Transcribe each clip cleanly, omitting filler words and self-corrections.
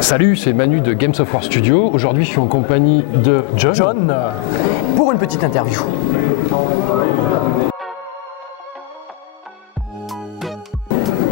Salut, c'est Manu de Games of War Studio. Aujourd'hui, je suis en compagnie de John. Pour une petite interview.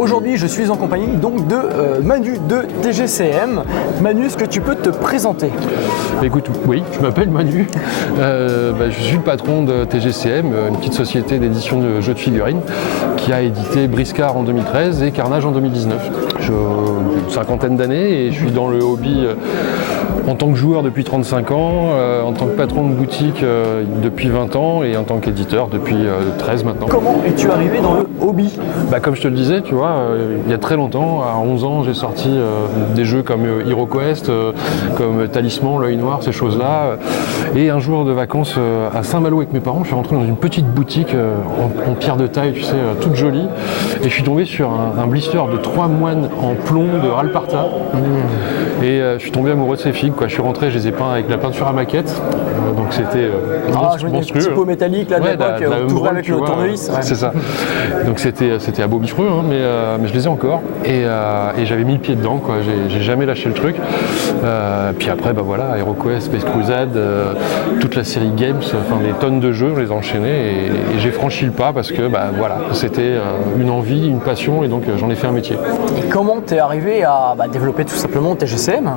Aujourd'hui, je suis en compagnie donc de Manu de TGCM. Manu, est-ce que tu peux te présenter? Écoute, oui, je m'appelle Manu. Je suis le patron de TGCM, une petite société d'édition de jeux de figurines qui a édité Briscard en 2013 et Carnage en 2019. J'ai une cinquantaine d'années et je suis dans le hobby en tant que joueur depuis 35 ans, en tant que patron de boutique depuis 20 ans et en tant qu'éditeur depuis 13 maintenant. Comment es-tu arrivé dans le hobby? Comme je te le disais, tu vois, il y a très longtemps, à 11 ans, j'ai sorti des jeux comme HeroQuest, comme Talisman, L'œil noir, ces choses-là. Et un jour de vacances à Saint-Malo avec mes parents, je suis rentré dans une petite boutique en pierre de taille, tu sais, toute jolie. Et je suis tombé sur un blister de 3 moines en plomb de Ralparta. Et je suis tombé amoureux de ces figues, quoi. Je suis rentré, je les ai peints avec la peinture à maquette. Donc c'était monstrueux. Petit pot métallique là de l'époque, tout avec le tournevis. C'est ça. Donc c'était abobifreux, hein, mais je les ai encore. Et j'avais mis le pied dedans, quoi. J'ai jamais lâché le truc. Puis après, voilà, HeroQuest, Space Crusade, toute la série Games, enfin des tonnes de jeux, je les ai enchaînés et j'ai franchi le pas parce que voilà, c'était une envie, une passion et donc j'en ai fait un métier. Et comment t'es arrivé à développer tout simplement TGCM?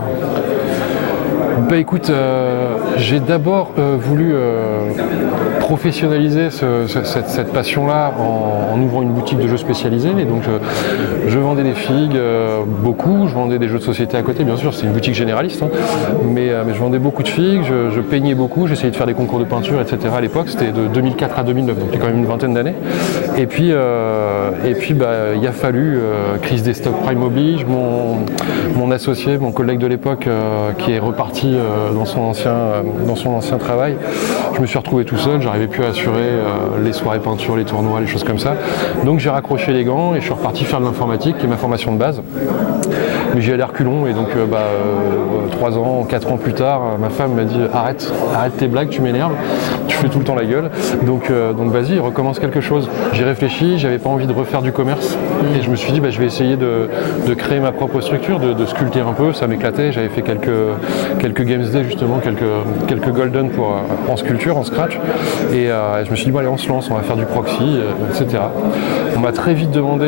Écoute, j'ai d'abord voulu professionnaliser cette passion-là en ouvrant une boutique de jeux spécialisés. Et donc je vendais des figues, beaucoup, je vendais des jeux de société à côté, bien sûr, c'est une boutique généraliste, hein, mais je vendais beaucoup de figues, je peignais beaucoup, j'essayais de faire des concours de peinture, etc. à l'époque, c'était de 2004 à 2009, donc il y a quand même une vingtaine d'années. Et puis il a fallu, crise des stocks prime oblige, mon associé, mon collègue de l'époque qui est reparti dans son ancien travail, je me suis retrouvé tout seul, j'arrivais plus à assurer les soirées peinture, les tournois, les choses comme ça. Donc j'ai raccroché les gants et je suis reparti faire de l'informatique, qui est ma formation de base. Mais j'y allais à reculons et donc 3 ans, 4 ans plus tard, ma femme m'a dit arrête tes blagues, tu m'énerves, tu fais tout le temps la gueule. Donc vas-y, recommence quelque chose. J'ai réfléchi, j'avais pas envie de refaire du commerce et je me suis dit je vais essayer de créer ma propre structure, de sculpter un peu, ça m'éclatait. J'avais fait quelques Games Day justement, quelques Golden en sculpture, en scratch. Et je me suis dit allez, on se lance, on va faire du proxy, etc. On m'a très vite demandé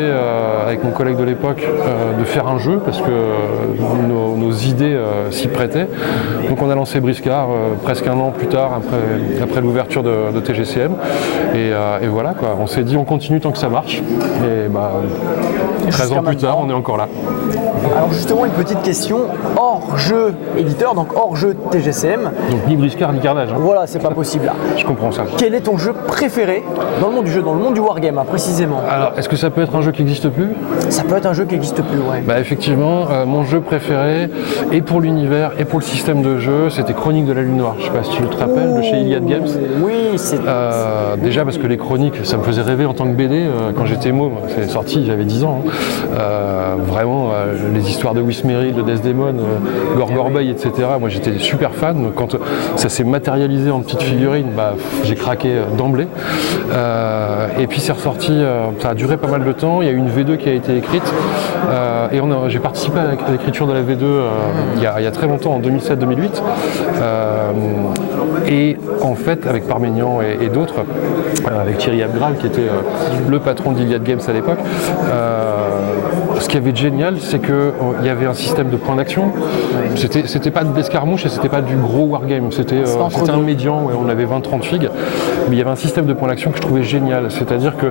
avec mon collègue de l'époque de faire un jeu parce que nos idées s'y prêtaient. Donc on a lancé Briscard presque un an plus tard après l'ouverture de TGCM. Et voilà quoi, on s'est dit on continue tant que ça marche. Et 13 ans plus tard, on est encore là. Alors justement, une petite question, hors jeu éditeur, donc hors jeu TGCM. Donc ni Briscard ni Carnage. Hein. Voilà, c'est pas possible là. Je comprends ça. Quel est ton jeu préféré dans le monde du jeu, dans le monde du wargame précisément? Alors, est-ce que ça peut être un jeu qui n'existe plus? Ça peut être un jeu qui n'existe plus, ouais. Effectivement, mon jeu préféré, et pour l'univers, et pour le système de jeu, c'était Chroniques de la Lune Noire. Je sais pas si tu te rappelles, de chez Iliad Games. Oui, c'est... déjà parce que les chroniques, ça me faisait rêver en tant que BD quand j'étais môme. C'est sorti, j'avais 10 ans. Hein. Vraiment, les histoires de Wismerhild, de Desdemone, Gorgorbeil, etc. Moi, j'étais super fan. Donc, quand ça s'est matérialisé en petite figurine, j'ai craqué d'emblée. Et puis, c'est ressorti, ça a duré pas mal de temps. Il y a eu une V2 qui a été écrite. Et j'ai participé à l'écriture de la V2 il y a très longtemps, en 2007-2008. Et en fait, avec Parménian et d'autres, avec Thierry Abgral, qui était le patron d'Iliad Games à l'époque, ce qui avait de génial, c'est qu'il y avait un système de points d'action. C'était pas de l'escarmouche et c'était pas du gros wargame. C'était un médian, on avait 20-30 figues. Mais il y avait un système de points d'action que je trouvais génial. C'est-à-dire que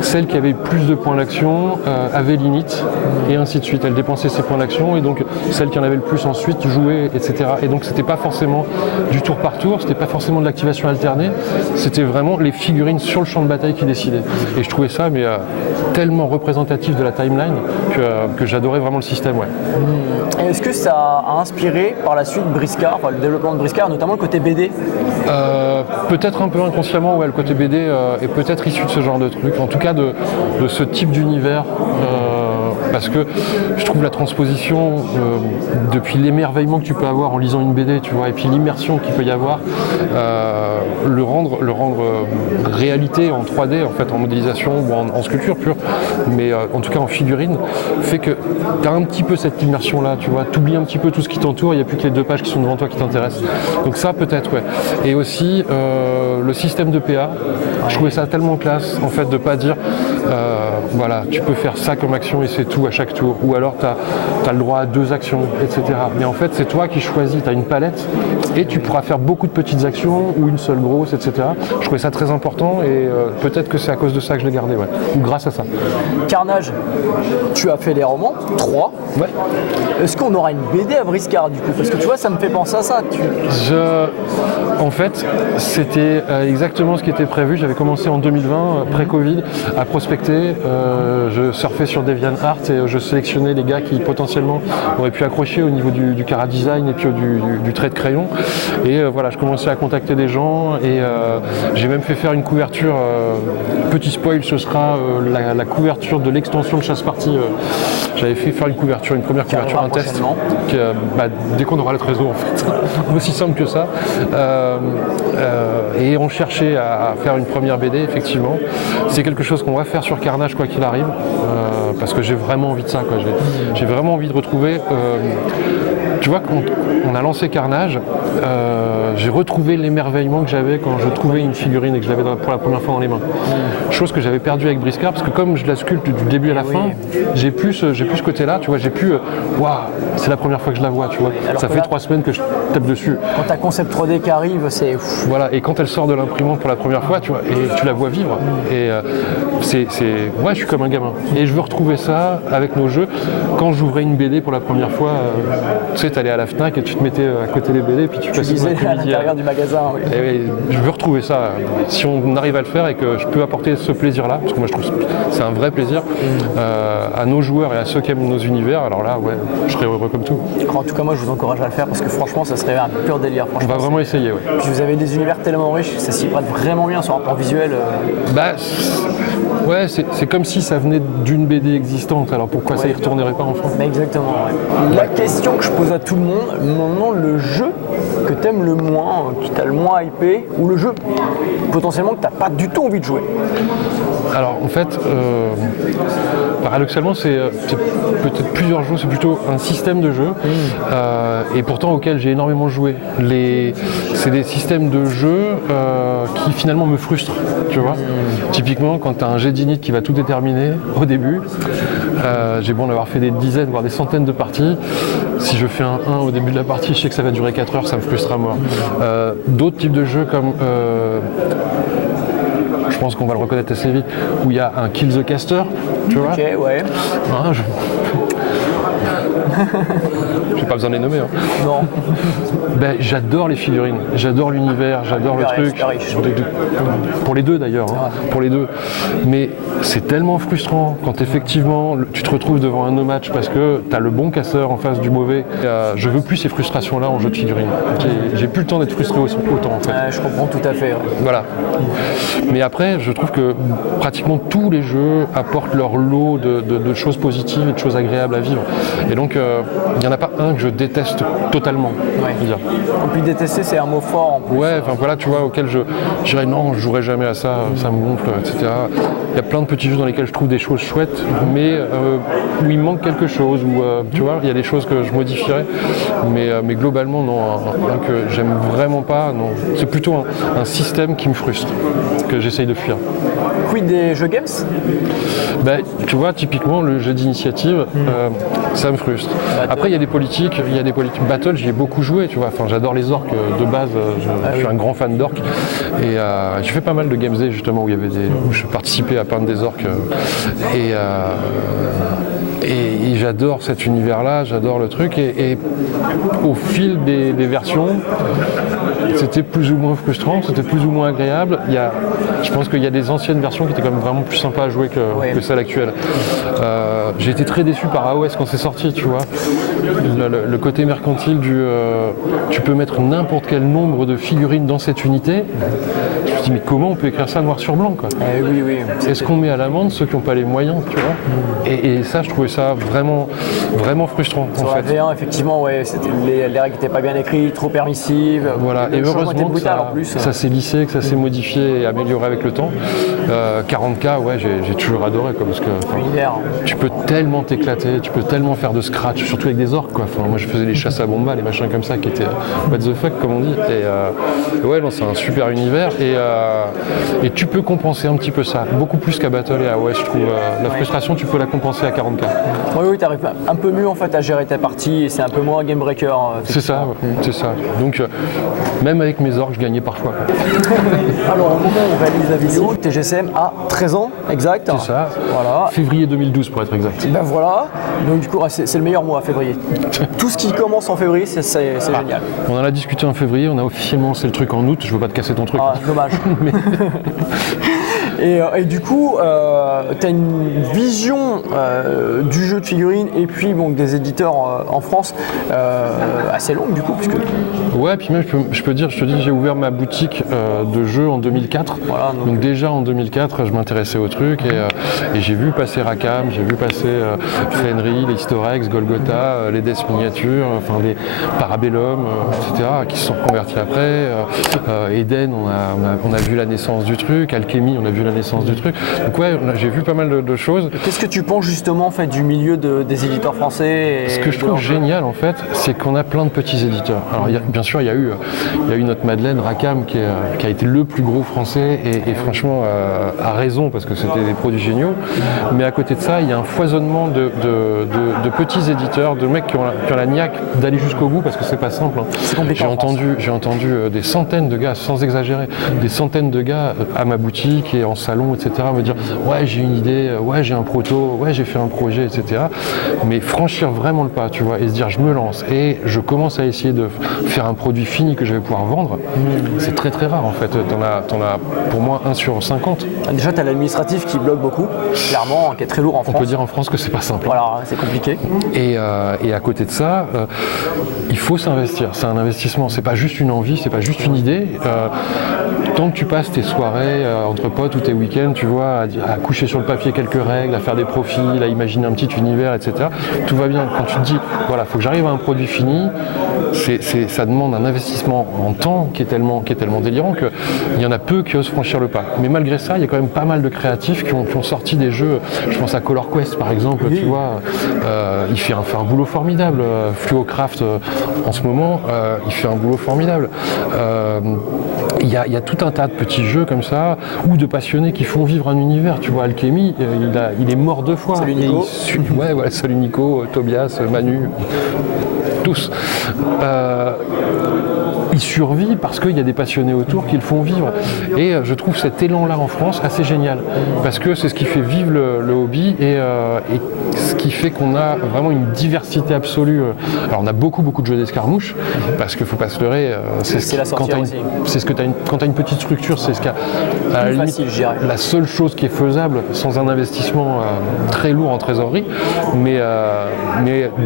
celle qui avait plus de points d'action avait l'init et ainsi de suite. Elle dépensait ses points d'action et donc celle qui en avait le plus ensuite jouait, etc. Et donc c'était pas forcément du tour par tour, c'était pas forcément de l'activation alternée, c'était vraiment les figurines sur le champ de bataille qui décidaient. Et je trouvais ça tellement représentatif de la timeline que j'adorais vraiment le système. Ouais. Et est-ce que ça a inspiré par la suite Briscard, le développement de Briscard, notamment le côté BD? Peut-être un peu inconsciemment, le côté BD est peut-être issu de ce genre de truc, en tout cas de ce type d'univers parce que je trouve la transposition depuis l'émerveillement que tu peux avoir en lisant une BD, tu vois, et puis l'immersion qu'il peut y avoir, le rendre réalité en 3D, en fait, en modélisation ou en sculpture pure, mais en tout cas en figurine, fait que tu as un petit peu cette immersion-là, tu vois, tu oublies un petit peu tout ce qui t'entoure, il n'y a plus que les 2 pages qui sont devant toi qui t'intéressent. Donc ça, peut-être, ouais. Et aussi, le système de PA, je trouvais ça tellement classe, en fait, de pas dire, voilà, tu peux faire ça comme action et c'est tout à chaque tour, ou alors tu as le droit à 2 actions, etc. Mais en fait, c'est toi qui choisis, tu as une palette, et tu pourras faire beaucoup de petites actions, ou une seule grosse, etc. Je trouvais ça très important, et peut-être que c'est à cause de ça que je l'ai gardé, ouais. Ou grâce à ça. Carnage, tu as fait les romans, 3. Ouais. Est-ce qu'on aura une BD à Briscard du coup? Parce que tu vois, ça me fait penser à ça. En fait, c'était exactement ce qui était prévu. J'avais commencé en 2020, pré-Covid, à prospecter. Je surfais sur DeviantArt et je sélectionnais les gars qui potentiellement auraient pu accrocher au niveau du chara design et puis du trait de crayon. Et voilà, je commençais à contacter des gens et j'ai même fait faire une couverture. Petit spoil, ce sera la couverture de l'extension de Chasse-Party. J'avais fait faire une première couverture, un test. Dès qu'on aura le trésor, en fait. Aussi simple que ça. Et on cherchait à faire une première BD, effectivement. C'est quelque chose qu'on va faire sur Carnage, quoi qu'il arrive, parce que j'ai vraiment envie de ça, quoi. J'ai vraiment envie de retrouver... tu vois, quand on a lancé Carnage, j'ai retrouvé l'émerveillement que j'avais quand je trouvais une figurine et que je l'avais pour la première fois dans les mains. Chose que j'avais perdue avec Briscard, parce que comme je la sculpte du début à la fin, j'ai plus ce côté-là, tu vois, j'ai plus waouh, c'est la première fois que je la vois, tu vois. Alors ça fait 3 semaines que je tape dessus. Quand ta concept 3D qui arrive, c'est... Voilà, et quand elle sort de l'imprimante pour la première fois, tu vois, et tu la vois vivre, et ouais, je suis comme un gamin. Et je veux retrouver ça avec nos jeux. Quand j'ouvrais une BD pour la première fois, tu sais, t'allais à la Fnac et tu te mettais à côté des BD, puis tu passais ton après-midi à l'intérieur du magasin. Oui. Et je veux retrouver ça. Si on arrive à le faire et que je peux apporter ce plaisir-là, parce que moi je trouve que c'est un vrai plaisir, à nos joueurs et à ceux qui aiment nos univers, alors là, ouais, je serais heureux comme tout. En tout cas, moi je vous encourage à le faire parce que franchement, ça serait un pur délire. On va vraiment essayer, ouais. Puis vous avez des univers tellement riches, ça s'y prête vraiment bien sur un plan visuel. Ouais, c'est comme si ça venait d'une BD existante, alors pourquoi ça y retournerait pas enfin? Exactement, ouais. La question que je pose à tout le monde, maintenant, le jeu que t'aimes le moins, qui t'a le moins hypé, ou le jeu potentiellement que t'as pas du tout envie de jouer? Alors en fait, paradoxalement, c'est peut-être plusieurs jeux, c'est plutôt un système de jeu, et pourtant auquel j'ai énormément joué. C'est des systèmes de jeu qui finalement me frustrent, tu vois. Typiquement, quand tu as un jet d'init qui va tout déterminer au début, j'ai beau en avoir fait des dizaines, voire des centaines de parties, si je fais un 1 au début de la partie, je sais que ça va durer 4 heures, ça me frustre à mort. D'autres types de jeux comme... je pense qu'on va le reconnaître assez vite, où il y a un Kill the Caster, tu vois. Ok, ouais. J'ai pas besoin de les nommer. Hein. Non. J'adore les figurines, j'adore l'univers, j'adore le truc. Pour les deux d'ailleurs, hein, pour les deux. Mais c'est tellement frustrant quand effectivement tu te retrouves devant un no match parce que tu as le bon casseur en face du mauvais. Je veux plus ces frustrations-là en jeu de figurines. J'ai plus le temps d'être frustré autant en fait. Je comprends tout à fait. Ouais. Voilà. Mais après, je trouve que pratiquement tous les jeux apportent leur lot de choses positives et de choses agréables à vivre. Et donc, il n'y en a pas un que je déteste totalement. Ouais. Et puis détester, c'est un mot fort en plus. Ouais, enfin voilà, tu vois, auquel je dirais non, je jouerai jamais à ça, ça me gonfle, etc. Il y a plein de petits jeux dans lesquels je trouve des choses chouettes, mais où il manque quelque chose, où tu vois, il y a des choses que je modifierais, mais globalement, non, un que j'aime vraiment pas, non. C'est plutôt un système qui me frustre, que j'essaye de fuir. Quid des jeux games? Tu vois, typiquement, le jeu d'initiative, ça me frustre. Après, il y a des politiques. Battle, j'y ai beaucoup joué, tu vois. Enfin, j'adore les orques de base. Je suis un grand fan d'orques. Et j'ai fait pas mal de games day, justement, où je participais à peindre des orques. Et j'adore cet univers-là, j'adore le truc. Et au fil des versions, c'était plus ou moins frustrant, c'était plus ou moins agréable. Je pense qu'il y a des anciennes versions qui étaient quand même vraiment plus sympas à jouer que celle actuelle. J'ai été très déçu par AOS quand c'est sorti, tu vois. Le côté mercantile tu peux mettre n'importe quel nombre de figurines dans cette unité. dis mais comment on peut écrire ça noir sur blanc quoi. Oui. Est-ce qu'on met à l'amende ceux qui n'ont pas les moyens, tu vois et ça, je trouvais ça vraiment, vraiment frustrant. Sur la V1, effectivement, ouais, les règles n'étaient pas bien écrites, trop permissives. Voilà, et heureusement que ça s'est lissé, que ça s'est modifié et amélioré avec le temps. 40K, ouais, j'ai toujours adoré, quoi, parce que tu peux tellement t'éclater, tu peux tellement faire de scratch, surtout avec des orques, quoi. Enfin, moi, je faisais des chasses à bomba, les machins comme ça, qui étaient what the fuck, comme on dit. Et ouais, non, c'est un super univers, et tu peux compenser un petit peu ça, beaucoup plus qu'à Battle et à OS, je trouve. La frustration, tu peux la compenser à 40K. Oui, tu arrives un peu mieux en fait à gérer ta partie et c'est un peu moins game breaker. C'est ça, c'est ça. Donc, même avec mes orques, je gagnais parfois. Alors, au moment où on réalise la vidéo, TGCM a 13 ans, exact. C'est ça. Voilà. Février 2012 pour être exact. Ben voilà. Donc, du coup, c'est le meilleur mois, février. Tout ce qui commence en février, c'est génial. On en a discuté en février, on a officiellement lancé le truc en août. Je veux pas te casser ton truc. Ah, dommage. Et du coup, tu as une vision du jeu de figurines et puis bon, des éditeurs en France assez longue du coup. Puisque... Ouais, puis même je te dis, j'ai ouvert ma boutique de jeux en 2004. Voilà, donc déjà en 2004, je m'intéressais au truc et j'ai vu passer Rackham, j'ai vu passer Fenrir, les Easter eggs, Golgotha, les Death miniatures, enfin des Parabellum, etc. qui se sont convertis après. Eden, on a vu la naissance du truc. Alchemy, on a vu la naissance du truc. Donc ouais, j'ai vu pas mal de choses. Qu'est-ce que tu penses justement en fait, du milieu des éditeurs français Ce que je trouve génial en fait, c'est qu'on a plein de petits éditeurs. Alors bien sûr, il y a eu notre Madeleine, Rackham, qui a été le plus gros français et franchement a raison parce que c'était des produits géniaux. Mais à côté de ça, il y a un foisonnement de petits éditeurs, de mecs qui ont la niaque d'aller jusqu'au bout parce que c'est pas simple. Hein. C'est compliqué. J'ai entendu des centaines de gars, sans exagérer, des centaines de gars à ma boutique et en salon, etc. me dire ouais j'ai une idée, ouais j'ai un proto, ouais j'ai fait un projet, etc. Mais franchir vraiment le pas, tu vois, et se dire je me lance et je commence à essayer de faire un produit fini que je vais pouvoir vendre, c'est très très rare en fait. T'en as pour moi 1 sur 50. Déjà tu as l'administratif qui bloque beaucoup, clairement, qui est très lourd en France. On peut dire en France que c'est pas simple. Voilà, c'est compliqué. Et à côté de ça, il faut s'investir. C'est un investissement, c'est pas juste une envie, c'est pas juste une idée. Tant que tu passes tes soirées entre potes ou tes week-ends, tu vois, à coucher sur le papier quelques règles, à faire des profils, à imaginer un petit univers, etc. Tout va bien. Quand tu te dis, voilà, faut que j'arrive à un produit fini, ça demande un investissement en temps qui est tellement délirant qu'il y en a peu qui osent franchir le pas. Mais malgré ça, il y a quand même pas mal de créatifs qui ont sorti des jeux. Je pense à Color Quest par exemple, oui. Tu vois, il fait un boulot formidable. Fluocraft en ce moment, il fait un boulot formidable. Il y a tout un tas de petits jeux comme ça, ou de passionnés qui font vivre un univers. Tu vois, Alchemy, il est mort 2 fois. Salut Nico. Ouais, salut Nico, Tobias, Manu, tous. Il survit parce qu'il y a des passionnés autour qui le font vivre. Et je trouve cet élan-là en France assez génial. Parce que c'est ce qui fait vivre le hobby et ce qui fait qu'on a vraiment une diversité absolue. Alors on a beaucoup de jeux d'escarmouche, parce qu'il ne faut pas se leurrer. C'est la sortie aussi. C'est ce que quand tu as une petite structure, c'est ce qu'il y a à la limite, la seule chose qui est faisable sans un investissement très lourd en trésorerie. Mais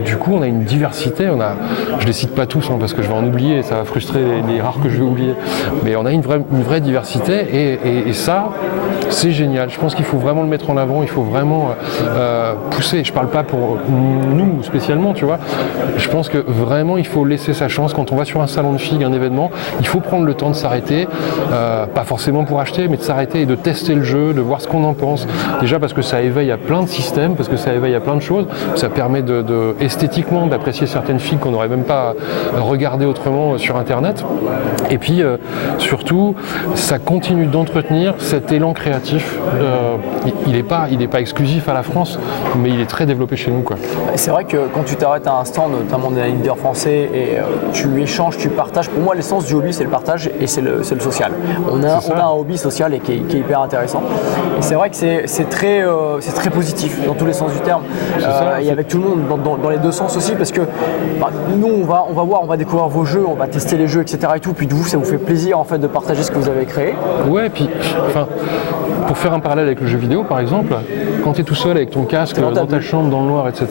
du coup, on a une diversité. Je ne les cite pas tous parce que je vais en oublier, ça va frustrer les rares que je vais oublier. Mais on a une vraie diversité et ça, c'est génial. Je pense qu'il faut vraiment le mettre en avant, il faut vraiment pousser. Je ne parle pas pour nous spécialement, tu vois. Je pense que vraiment, il faut laisser sa chance. Quand on va sur un salon de figues, un événement, il faut prendre le temps de s'arrêter, pas forcément pour acheter, mais de s'arrêter et de tester le jeu, de voir ce qu'on en pense. Déjà parce que ça éveille à plein de systèmes, parce que ça éveille à plein de choses. Ça permet esthétiquement d'apprécier certaines figues qu'on n'aurait même pas regardées autrement sur Internet. Et puis surtout, ça continue d'entretenir cet élan créatif. Il n'est pas exclusif à la France, mais il est très développé chez nous, quoi. C'est vrai que quand tu t'arrêtes à un stand, notamment d'un leader français, et tu échanges, tu partages. Pour moi, l'essence du hobby, c'est le partage et c'est le social. On a un hobby social et qui est hyper intéressant. Et c'est vrai que c'est très positif dans tous les sens du terme. Et avec tout le monde dans les deux sens aussi, parce que nous, on va découvrir vos jeux, on va tester les jeux jeux, etc. et tout, puis vous, ça vous fait plaisir en fait de partager ce que vous avez créé. Ouais, puis pour faire un parallèle avec le jeu vidéo par exemple, quand tu es tout seul avec ton casque dans ta chambre, dans le noir, etc.,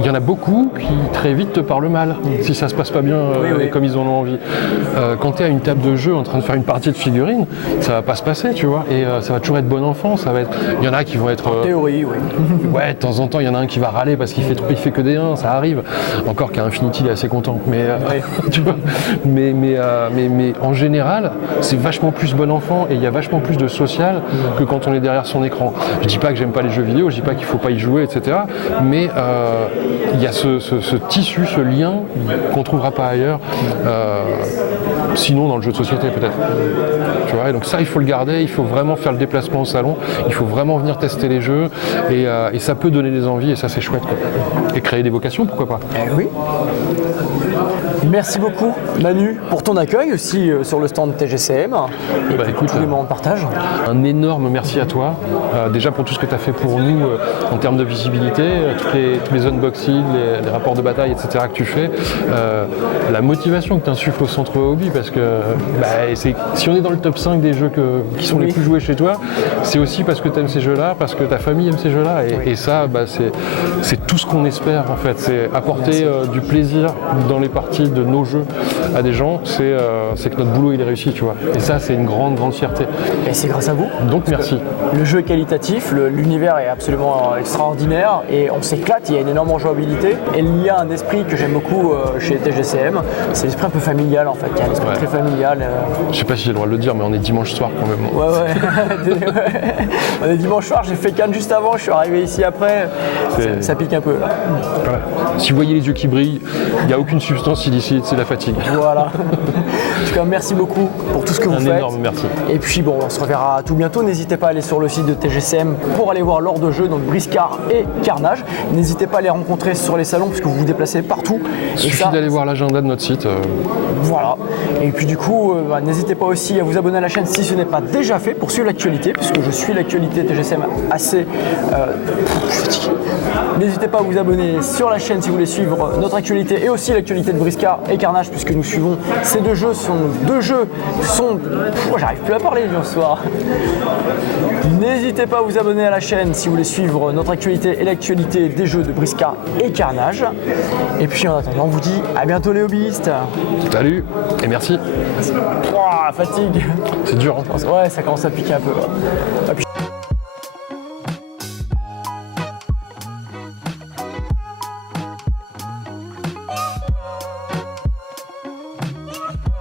il y en a beaucoup qui très vite te parlent mal si ça se passe pas bien comme ils en ont envie. Quand tu es à une table de jeu en train de faire une partie de figurines, ça va pas se passer, tu vois, et ça va toujours être bon enfant. Il y en a qui vont être. En théorie, oui. Ouais, de temps en temps, il y en a un qui va râler parce qu'il fait que des 1, ça arrive. Encore qu'à Infinity, il est assez content. Mais, tu vois, mais en général, c'est vachement plus bon enfant et il y a vachement plus de social que quand on est derrière son écran. Je dis pas que j'aime pas les jeux vidéo, je dis pas qu'il faut pas y jouer, etc. Mais il y a ce tissu, ce lien qu'on trouvera pas ailleurs. Sinon dans le jeu de société peut-être. Tu vois, et donc ça il faut le garder, il faut vraiment faire le déplacement au salon, il faut vraiment venir tester les jeux et ça peut donner des envies et ça c'est chouette quoi. Et créer des vocations, pourquoi pas. Oui. Merci beaucoup Manu pour ton accueil aussi sur le stand TGCM et pour tous les moments de partage. Un énorme merci à toi, déjà pour tout ce que tu as fait pour nous en termes de visibilité, tous les unboxings, les rapports de bataille, etc. que tu fais, la motivation que tu insuffles au centre hobby parce que si on est dans le top 5 des jeux qui sont les plus joués chez toi, c'est aussi parce que tu aimes ces jeux-là, parce que ta famille aime ces jeux-là et ça c'est tout ce qu'on espère en fait, c'est apporter du plaisir dans les parties de nos jeux à des gens, c'est que notre boulot il est réussi, tu vois. Et ça c'est une grande fierté. Et c'est grâce à vous. Donc merci. Le jeu est qualitatif, l'univers est absolument extraordinaire et on s'éclate, il y a une énorme jouabilité et il y a un esprit que j'aime beaucoup chez TGCM, c'est l'esprit un peu familial en fait, il y a un esprit très familial. Je sais pas si j'ai le droit de le dire mais on est dimanche soir quand même. Ouais. On est dimanche soir, j'ai fait Cannes juste avant, je suis arrivé ici après, ça pique un peu là. Voilà. Si vous voyez les yeux qui brillent, il n'y a aucune substance illicite, c'est la fatigue. Voilà. En tout cas, merci beaucoup pour tout ce que vous faites. Un énorme merci. Et puis bon, on se reverra tout bientôt. N'hésitez pas à aller sur le site de TGCM pour aller voir leurs deux jeux, donc Briscard et Carnage. N'hésitez pas à les rencontrer sur les salons parce que vous vous déplacez partout. Il suffit d'aller voir l'agenda de notre site. Voilà. Et puis du coup, n'hésitez pas aussi à vous abonner à la chaîne si ce n'est pas déjà fait pour suivre l'actualité, puisque je suis l'actualité TGCM assez... je suis fatigué. N'hésitez pas à vous abonner sur la chaîne si vous voulez suivre notre actualité et aussi l'actualité de Briscard et Carnage puisque nous suivons ces deux jeux. J'arrive plus à parler ce soir. N'hésitez pas à vous abonner à la chaîne si vous voulez suivre notre actualité et l'actualité des jeux de Briscard et Carnage. Et puis en attendant, on vous dit à bientôt les hobbyistes. Salut et merci. Ouah, fatigue. C'est dur hein. Ouais, ça commence à piquer un peu.